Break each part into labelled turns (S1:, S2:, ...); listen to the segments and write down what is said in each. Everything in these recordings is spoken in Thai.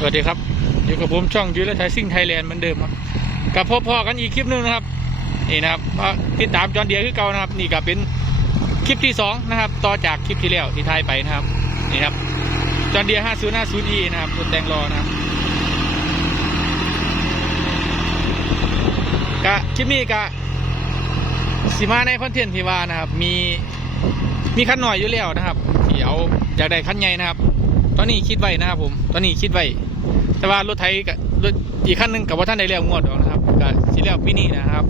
S1: สวัสดีครับอยู่กับผมช่องยูและไทยซิ่งไทยแลนด์เหมือนเดิมครับกับพบพอกันอีกคลิปหนึ่งนะครับนี่นะครับติดตามจอนเดียร์คือเก่านะครับ นี่ก็เป็นคลิปที่สองนะครับ ต่อจากคลิปที่แล้วที่ถ่ายไปนะครับนี่ครับจอนเดียร์5050 e นะครับรถแต่งรอนะครับกะคลิปนี้กะสิมาในคอนเทนต์ที่ว่านะครับมีมีคันหน่อยอยู่แล้วนะครับที่เอาอยากได้คันใหญ่นะครับ ตอนนี้คิดไว้นะครับผม ตอนนี้คิดไว้ แต่ว่ารถไทยกับรถอีกคันหนึ่งกับว่าท่านได้เรียกงวดออกนะครับก็สิเรียกปีนี้นะครับ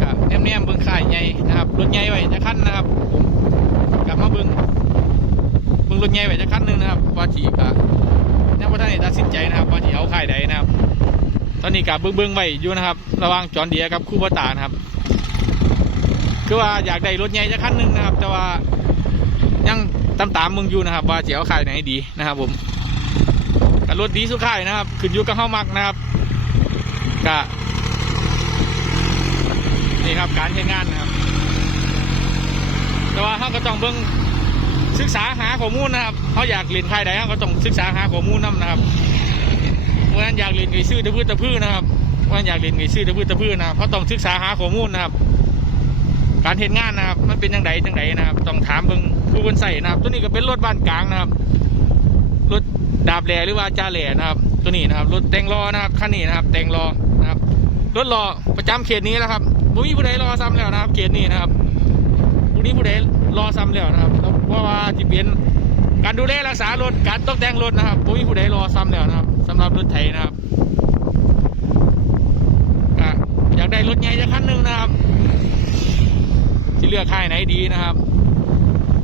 S1: ก็แนมแนมเบิ้งข่ายใหญ่นะครับรถใหญ่ไว้จะคันนะครับผมกับมาเบิ้งเบิ้งรถใหญ่ไว้จะคันหนึ่งนะครับว่าจีก็ยังว่าท่านได้ตัดสินใจนะครับว่าจีเอาข่ายใดนะครับ ตอนนี้กับเบิ้งเบิ้งไว้อยู่นะครับ ระว่างจอนเดียกับคู่บตานะครับ คือว่าอยากได้รถใหญ่จะคันหนึ่งนะครับ แต่ว่ายังตามตามมึงอยู่นะครับ ว่าจะเอาข่ายไหนดีนะครับผม กับรถดีสุดค่ายนะครับ ขึ้นอยู่กับเฮามักนะครับกะนี่ครับการใช้งานนะครับ แต่ว่าเขาก็ต้องเบิ่งศึกษาหาข้อมูลนะครับเขาอยากเรียนค่ายใดเขาก็ต้องศึกษาหาข้อมูลนํนะครับเพราะฉะนั้นอยากเรียนไก่ซื้อตะพื้นตะพื้นนะครับเพราะนั้นอยากเรียนไก่ซื้อตะพื้นตะพื้นนะครับเขาต้องศึกษาหาข้อมูลนะครับ การเห็นงานนะครับ มันเป็นยังไงจังไดนะครับ ต้องถามเบิ่งผู้คนใส่นะครับ ตัวนี้ก็เป็นรถบ้านกลางนะครับ รถดาบแหล่หรือว่าจ่าแหล่นะครับ ตัวนี้นะครับรถแต่งลอนะครับคันนี้นะครับ แต่งลอนะครับรถล้อประจำเขตนี้แล้วครับบ่มีผู้ใดรอซ้ำแล้วนะครับเขตนี้นะครับผู้นี้ผู้ใดรอซ้ำแล้วนะครับเพราะว่าที่เป็นการดูแลรักษารถการตกแต่งรถนะครับบ่มีผู้ใดรอซ้ำแล้วนะครับสำหรับรถไถนะครับอยากได้รถใหญ่จะคันหนึ่งนะครับที่เลือกค่ายไหนดีนะครับ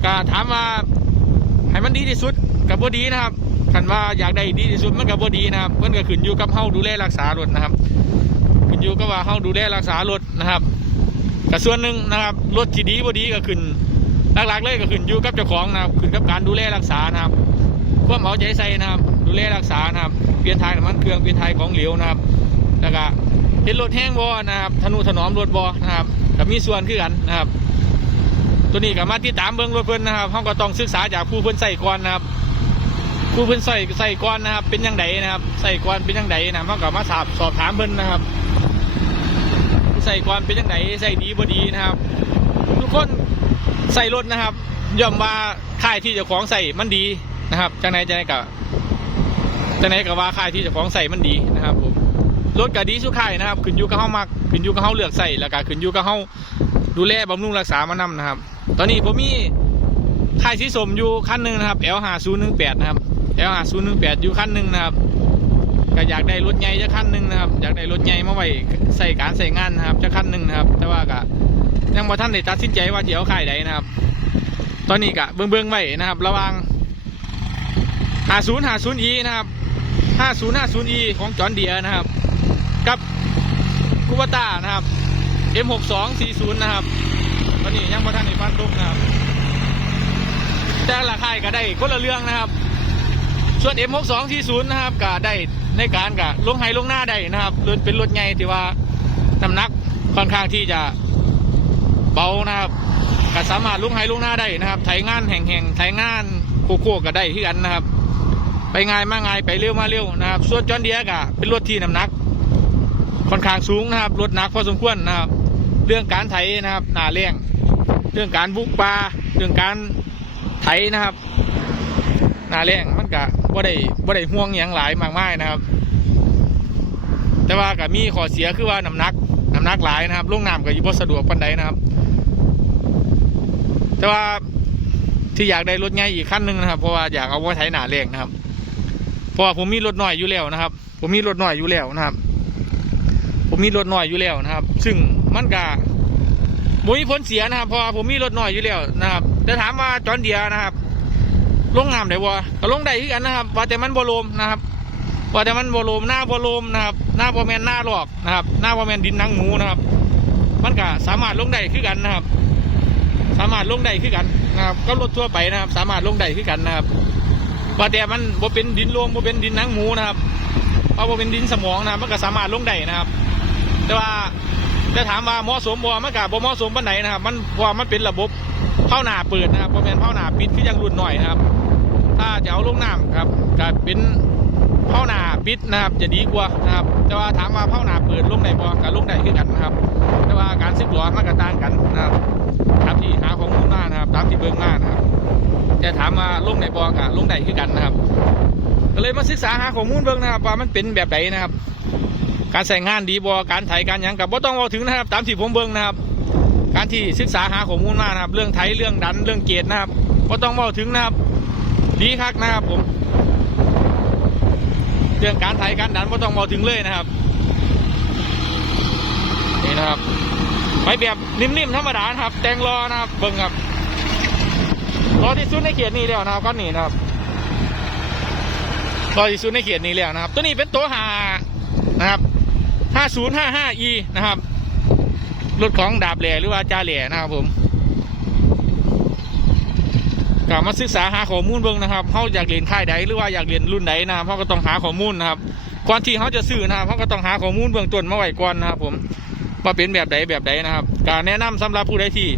S1: ก็ถามว่าให้มันดีที่สุด กับบ่ดีนะครับคันว่าอยากได้ดีที่สุดมันกับบ่ดีนะครับมันก็ขึ้นอยู่กับเฮาดูแลรักษารถนะครับขึ้นอยู่กับว่าเฮาดูแลรักษารถนะครับกับส่วนหนึ่งนะครับรถที่ดีบ่ดีก็ขึ้นหลักๆเลยก็ขึ้นอยู่กับเจ้าของนะครับขึ้นกับการดูแลรักษานะครับความเอาใจใส่นะครับ ดูแลรักษานะครับเปลี่ยนถ่ายน้ำมันเครื่องเปลี่ยนถ่ายของเหลวนะครับแล้วก็เห็นรถแห้งบ่นะครับทนุถนอมรถบ่นะครับก็มีส่วนคือกันนะครับ ตัวนี้ก็มาติดตามเบิ้งรถเพิ่อนนะครับเขาก็ต้องศึกษาจากผู้เพิ่อนใส่ก่อนนะครับ ผู้เพิ่นใส่ใส่ก่อนนะครับ เป็นยังไงนะครับใส่ก่อนเป็นยังไงนะครับเขาก็มาสอบสอบถามเพิ่นนะครับ ใส่ก่อนเป็นยังไงใส่ดีบ่ดีนะครับ ทุกคนใส่รถนะครับย่อมว่าค่ายที่เจ้าของใส่มันดีนะครับจังไหนจังไหนกับจังไหนกับว่าค่ายที่เจ้าของใส่มันดีนะครับผมรถก็ดีสุดค่ายนะครับ ขึ้นอยู่กับเฮามักขึ้นอยู่กับเฮาเลือกใส่แล้วก็ขึ้นอยู่กับเฮาดูแลบำรุงรักษามานํนะครับ ตอนนี้ผมมีค่ายสีสมอยู่คันหนึ่งนะครับ L 5 0 1 8 นะครับ L 5 0 1 8อยู่คันหนึ่งนะครับก็อยากได้รถใหญ่จะคันหนึ่งนะครับอยากได้รถใหญ่มาไว้ใส่การใส่งานนะครับจะคันหนึ่งนะครับ แต่ว่าก็ยังบ่ท่านได้ตัดสินใจว่าจะเอาค่ายใดนะครับ ตอนนี้ก็เบิ่งเบิ่งๆไว้นะครับ ระหว่าง50 50 e นะครับ50 50 e ของจอห์นเดียนะครับ กับคูปต้านะครับ M6240 นะครับตอนนี้ยังบ่ทันได้ฟันตุกนะครับแต่ละค่ายก็ได้คนละเรื่องนะครับ ส่วน M6240 นะครับก็ได้ในการก็ลงไฮลงหน้าได้นะครับรถเป็นรถใหญ่ที่ว่าน้ำหนักค่อนข้างที่จะเบานะครับก็สามารถลงไฮลงหน้าได้นะครับไถงานแห่งๆไถงานโคโค่ก็ได้ที่กันนะครับ ไปง่ายมาง่ายไปเร็วมาเร็วนะครับ ส่วนจอนเดียก็เป็นรถที่น้ำหนัก ค่อนข้างสูงนะครับรถหนักพอสมควรนะครับ เรื่องการไถนะครับหนาเลี้ยงเรื่องการบุกปลาเรื่องการไถนะครับหนาเลี้ยงมันก็ บ่ได้บ่ได้ห่วงอย่างหลายมากมายนะครับ แต่ว่าก็มีข้อเสียคือว่าน้ำหนักน้ำหนักหลายนะครับลงน้ำก็อยู่บ่สะดวกปานใดนะครับ แต่ว่าที่อยากได้รถใหญ่อีกคันหนึ่งนะครับ เพราะว่าอยากเอาไว้ไถหนาเลี้ยงนะครับเพราะว่าผมมีรถหน่อยอยู่แล้วนะครับ ผมมีรถหน่อยอยู่แล้วนะครับ ผมมีรถหน่อยอยู่แล้วนะครับ ซึ่งมันก็บ่มีผลเสียนะครับเพราะว่าผมมีรถหน่อยอยู่แล้วนะครับแต่ถามว่าจอนเดียนะครับ ลงน้ำได้บ่ก็ลงได้คือกันนะครับ ว่าแต่มันบ่ลมนะครับ ว่าแต่มันบ่ลมหน้าบ่ลมนะครับ หน้าบ่แมนหน้าหลอกนะครับ หน้าบ่แมนดินนังหมูนะครับ มันก็สามารถลงได้คือกันนะครับ สามารถลงได้คือกันนะครับก็รถทั่วไปนะครับ สามารถลงได้คือกันนะครับ ว่าแต่มันบ่เป็นดินโลมบ่เป็นดินนังหมูนะครับเพราะว่าเป็นดินสมองนะครับ มันก็สามารถลงได้นะครับ แต่ว่าจะถามว่าเหมาะสมบ่มันก็บ่เหมาะสมปานไหนนะครับ มันเพราะมันเป็นระบบเผาหนาเปิดนะครับบ่แม่นเผาหนาปิดคือยังรุ่นหน่อยนะครับ ถ้าจะเอาลงน้ำครับก็เป็นเผาหนาปิดนะครับจะดีกว่านะครับ แต่ว่าถามว่าเผาหนาเปิดลงได้บ่กับลงได้คือกันนะครับ แต่ว่าการซึกหลัวมันก็ต่างกันนะครับตามที่หาข้อมูลมานะครับ ตามที่เบิ่งมานะครับแต่ถามว่าลงได้บ่กับลงได้คือกันนะครับ ก็เลยมาศึกษาหาข้อมูลเบิ่งนะครับ ว่ามันเป็นแบบไหนนะครับ การใส่งานดีบ่การไถการยังกับบ่ต้องเอาถึงนะครับ ตามที่ผมเบิ่งนะครับ การที่ศึกษาหาข้อมูลมานะครับ เรื่องไถเรื่องดันเรื่องเกตนะครับบ่ต้องเอาถึงนะครับ ดีคักนะครับผมเรื่องการไถการดันบ่ต้องเอถึงเลยนะครับนี่นะครับไปแบบนิ่มๆธรรมดาครับ แต่งรอนะครับเบิ่งครับรอที่สุดในเขตนี้แล้วนะครับก้อนนี้นะครับรอที่สุดในเขียนนี้แล้วนะครับ ตัวนี้เป็นตัวหานะครับ 5055e นะครับรถของดาบแหล่หรือว่าจ่าแหล่นะครับผม กลับมาศึกษาหาข้อมูลเบิ่งนะครับเขาอยากเรียนค่ายใดหรือว่าอยากเรียนรุ่นใดนะครับเขาก็ต้องหาข้อมูลนะครับก่อนที่เขาจะซื้อนะครับเขาก็ต้องหาข้อมูลเบื้องต้นมาไว้ก่อนนะครับ ผมว่าเป็นแบบใดแบบใดนะครับ การแนะนำสำหรับผู้ใดที่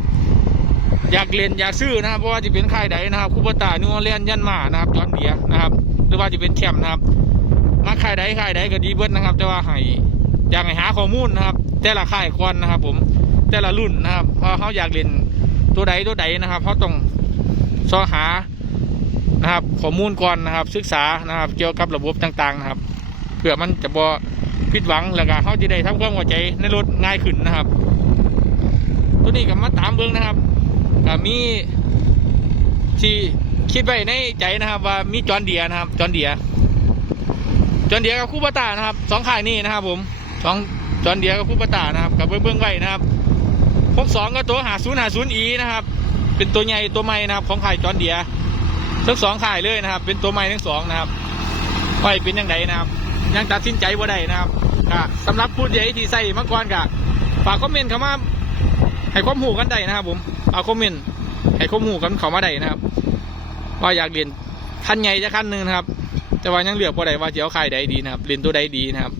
S1: อยากเรียนอยากซื้อนะครับเพราะว่าจะเป็นค่ายใดนะครับคูปตานิวออร์เลียนยันมานะครับจอนเดียนะครับ หรือว่าจะเป็นแชมป์นะครับ มาค่ายใดค่ายใดก็ดีเบิดนะครับ แต่ว่าให้อยากให้หาข้อมูลนะครับ แต่ละค่ายก่อนนะครับ ผมแต่ละรุ่นนะครับเพราะเขาอยากเรียนตัวใดตัวใดนะครับเขาต้อง ซอหานะครับข้อมูลก่อนนะครับ ศึกษานะครับ เกี่ยวกับระบบต่างๆนะครับ เพื่อมันจะบ่ผิดหวังแล้วก็เขาจะได้ทำความเข้าใจในรถง่ายขึ้นนะครับ ตัวนี้ก็มาตามเบิ้งนะครับก็มีที่คิดไว้ในใจนะครับ ว่ามีจอนเดียนะครับจอนเดียจอนเดียกับคู่ปตานะครับสองค่ายนี้นะครับ ผมสองจอนเดียกับคู่ปตานะครับกับเบิ้งเบิ้งไว้นะครับพบสองก็ตัวหาศูนย์หาศูนย์อีนะครับ เป็นตัวใหญ่ตัวใหม่นะครับ ของค่ายจอนเดียทั้งสองค่ายเลยนะครับ เป็นตัวใหม่ทั้งสองนะครับไว้เป็นยังไงนะครับ ยังตัดสินใจว่าได้นะครับก็สำหรับผู้ใหญ่ที่ใส่มาก่อนก็ฝากคอมเมนต์เข้ามาให้ความหูกันได้นะครับ ผมเอาคอมเมนต์ให้ความหูกันเข้ามาได้นะครับ ว่าอยากเรียนขั้นใหญ่จะขั้นหนึ่งนะครับ แต่ว่ายังเหลือกว่าใดว่าจะเอาค่ายใดดีนะครับเรียนตัวใดดีนะครับ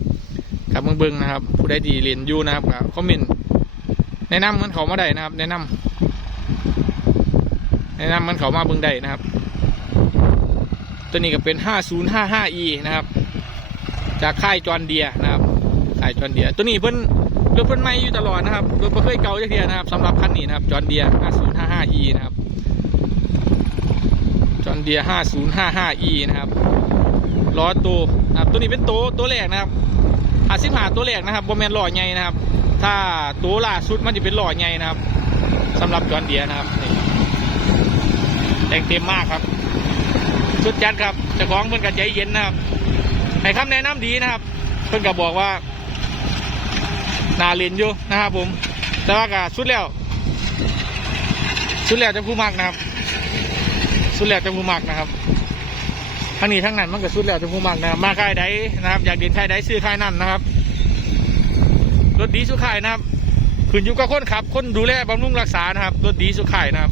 S1: กับเบิ่งเบิ่งนะครับ ผู้ใดดีเรียนอยู่นะครับคอมเมนต์แนะนำมันเขามาได้นะครับ แนะนำ แนะนำมันเขามาเบิ่งได้นะครับ ตัวนี้ก็เป็น 5055e นะครับ จากค่ายจอนเดียนะครับค่ายจอนเดีย ตัวนี้เพิ่นรถเพิ่นใหม่อยู่ตลอดนะครับรถบ่เคยเก่าจักเทียนะครับสำหรับคันนี้นะครับจอนเดีย 5055e นะครับจอนเดีย 5055e นะครับล้อตัวนะครับตัวนี้เป็นโตตัวแรกนะครับอาสิบหาตัวแรกนะครับบอแมนหล่อใหญ่นะครับ ถ้าตัวล่าสุดมันจะเป็นหล่อใหญ่นะครับสำหรับจอนเดียนะครับ แต่งเต็มมากครับ สุดจัดครับเจ้าของเพิ่อนก็ใจเย็นนะครับให้คำแนะนำดีนะครับ เพิ่อนก็บอกว่านาเรียนอยู่นะครับผม แต่ว่าก็สุดแล้วสุดแล้วจะผู้มากนะครับ สุดแล้วจะผู้มากนะครับทั้งนี้ทั้งนั้นมันก็สุดแล้วจะผู้มากนะครับมาค่ายใดนะครับ อยากเรียนค่ายใดซื้อค่ายนั่นนะครับรถดีสุดค่ายนะครับขึ้นอยู่กับคนขับ คนดูแลบำรุงรักษานะครับรถดีสุดค่ายนะครับ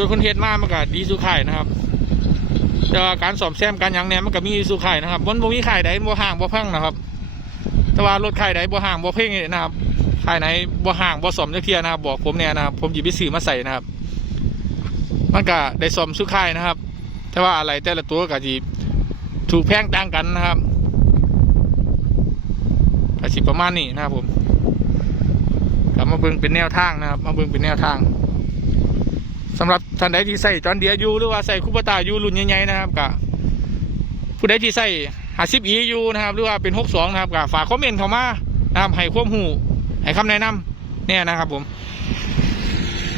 S1: ดยคนเฮ็ดมามันก็ดีสุดค่ายนะครับ แต่ว่าการสอมแซมการยังเนี่ยมันก็มีสู่ข่ายนะครับมันบ่มีข่ายใดบ่ห่างบ่พังนะครับ แต่ว่ารถข่ายใดบ่ห่างบ่เพ่งนะครับข่ายไหนบ่ห่างบ่สมจักเทียนะครับบอกผมเนี่ยนะครับ ผมหยิบไปซื้อมาใส่นะครับ มันก็ได้สมสู่ข่ายนะครับ แต่ว่าอะไรแต่ละตัวก็สิถูกแพงต่างกันนะครับก็สิประมาณนี้นะครับผมกลับมาเบิ่งเป็นแนวทางนะครับ มาเบิ่งเป็นแนวทาง สำหรับท่านใดที่ใส่จอนเดียอยู่หรือว่าใส่คูปตาอยู่รุ่นใหญ่ๆนะครับกับผู้ใดที่ใส่หาซิบอีอยู่นะครับ หรือว่าเป็นหกสองนะครับกับฝากคอมเมนต์เข้ามานะครับให้ความหูให้คำแนะนำเนี่ยนะครับผม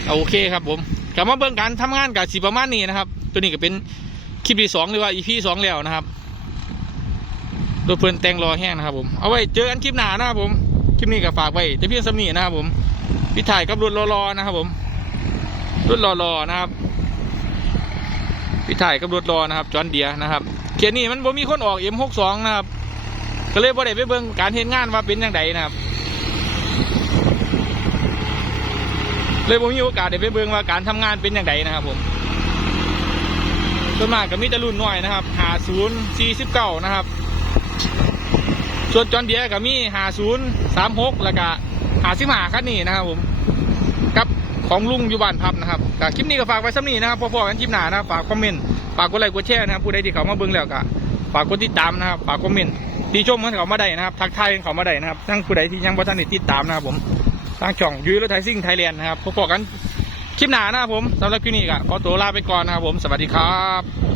S1: โอเคครับผมกลับมาเบิ่งการทำงานกับสีประมาณนี้นะครับ ตัวนี้ก็เป็นคลิปที่สองหรือว่าอีพีสองแล้วนะครับโดยเพื่อนแต่งรอแห้งนะครับผมเอาไว้เจอกันคลิปหน้านะครับผมคลิปนี้ก็ฝากไว้แต่เพียงสำนีนะครับผมพิถ่ายกับรถรอๆนะครับผม รุ่นรอๆนะครับ พี่ถ่ายกับรถรอนะครับ จอนเดียนะครับเขียนนี่มันบ่มีคนออก M62 นะครับ ก็เลยบ่ได้ไปเบิ่งการเห็นงานว่าเป็นยังไงนะครับ เลยบ่มีโอกาสได้ไปเบิ่งว่าการทำงานเป็นยังไงนะครับ ผมส่วนมากก็มีแต่รุ่นน้อยนะครับ50 49นะครับ ส่วนจอนเดียก็มี50 36แล้วก็55คันนี้นะครับผม ของลุงอยู่บ้านพับนะครับก็คลิปนี้ก็ฝากไว้ซ้ำนี้นะครับพอๆกันคลิปหน้านะฝากคอมเมนต์ฝากกดไลค์กดแชร์นะครับผู้ใดที่เขามาเบิ่งแล้วก็ฝากกดติดตามนะครับฝากคอมเมนต์ตีชมกันเขามาได้นะครับทักทายกันเขามาได้นะครับทั้งผู้ใดที่ยังบ่ทันได้ติดตามนะครับผมทางช่องยูรถไทยซิ่งไทยแลนด์นะครับพอๆกันคลิปหน้านะครับผมสำหรับคลิปนี้ก็ขอตัวลาไปก่อนนะครับผมสวัสดีครับ